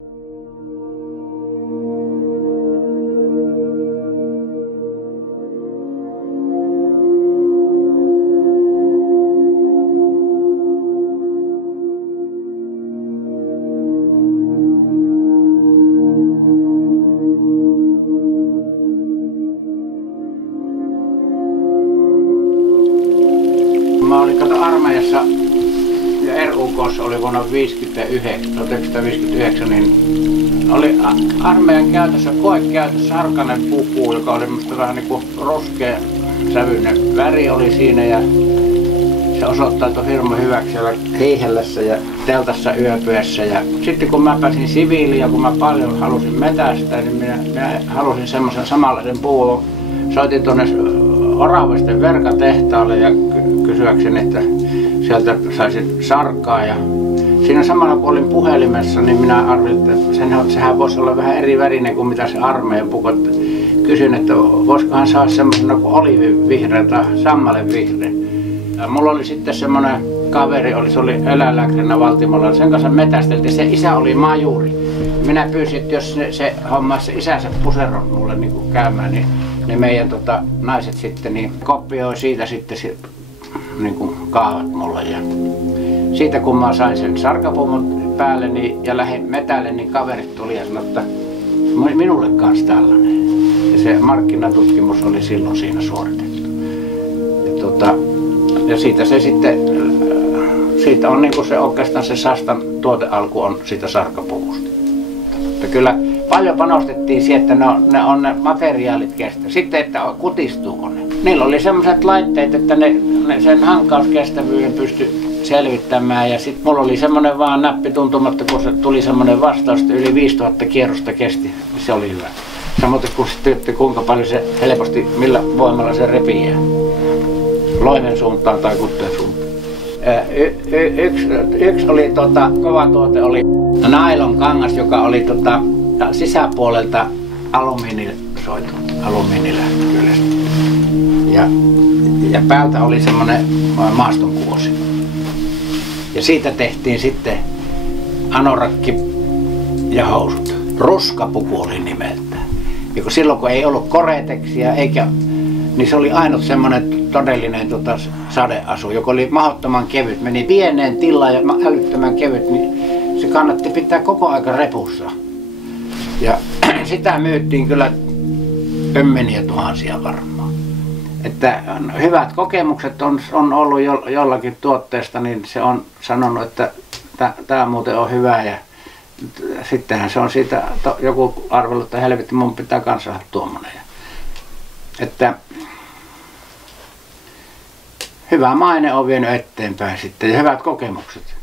Mä olin armeijassa ja RUK:ssa oli vuonna 1959, niin oli armeijan käytössä, koekäytössä harkainen puku, joka oli musta vähän niin kuin ruskea sävyinen väri oli siinä, ja se osoittautui hirmu hyväksi siellä Hiihellessä ja teltassa yöpyessä. Ja sitten kun mä pääsin siviiliin ja kun mä paljon halusin metästää, niin minä halusin semmoisen samanlaisen puun. Soitin tuonne Oravaisten verkatehtaalle ja kysyäkseni, että sieltä saisin sarkaa. Ja siinä samalla kun olin puhelimessa, niin minä arvelin, että sehän voisi olla vähän eri värinen kuin mitä se armeijan puku. Kysyin, että voisikohan saada semmoisen kuin olivivihreä tai sammalenvihreä. Mulla oli sitten semmoinen kaveri, se oli eläinlääkärinä Valtimolla, sen kanssa metästeltiin, se isä oli majuri. Minä pyysin, että jos se hommaisi se isänsä puseron mulle niin kuin käymään, niin meidän naiset sitten niin kopioi siitä sitten niin kuin kaavat mulle. Ja siitä kun mä sain sen sarkapuvun päälle ja lähdin metälle, niin kaverit tuli ja sanoi, että minulle kanssa tällainen. Ja se markkinatutkimus oli silloin siinä suoritettu. Ja siitä se sitten, siitä on niin kuin se oikeastaan se Sastan tuotealku on siitä sarkapuvusta. Mutta kyllä paljon panostettiin siihen, että ne materiaalit kestä. Sitten, että kutistuuko ne. Niillä oli sellaiset laitteet, että ne sen hankauskestävyyden pystyi selvittämään. Ja sitten mulla oli semmoinen vaan näppi tuntumatta, kun se tuli semmoinen vastaus, että yli 5000 kierrosta kesti. Se oli hyvä. Samoin kuin sitten, kuinka paljon se helposti, millä voimalla se repii. Loimen suuntaan tai kutteen suuntaan. Yksi oli kova tuote oli nailon kangas, joka oli sisäpuolelta alumiinisoitu, alumiinilähtökylästä. Ja päältä oli semmoinen maastonkuosi. Ja siitä tehtiin sitten anorakki ja housut. Ruskapuku oli nimeltään. Ja silloin kun ei ollut koreteksia niin se oli ainut semmoinen todellinen sadeasu, joka oli mahdottoman kevyt. Meni pieneen tilaan ja älyttömän kevyt, niin se kannatti pitää koko aika repussa. Ja sitä myyttiin kyllä kymmeniä tuhansia varmaan. Että hyvät kokemukset on ollut jollakin tuotteesta, niin se on sanonut, että tämä muuten on hyvä. Ja sittenhän se on siitä joku arvelu, että helvetti, mun pitää kanssa olla tuommoinen. Että hyvä maine on vienyt eteenpäin sitten ja hyvät kokemukset.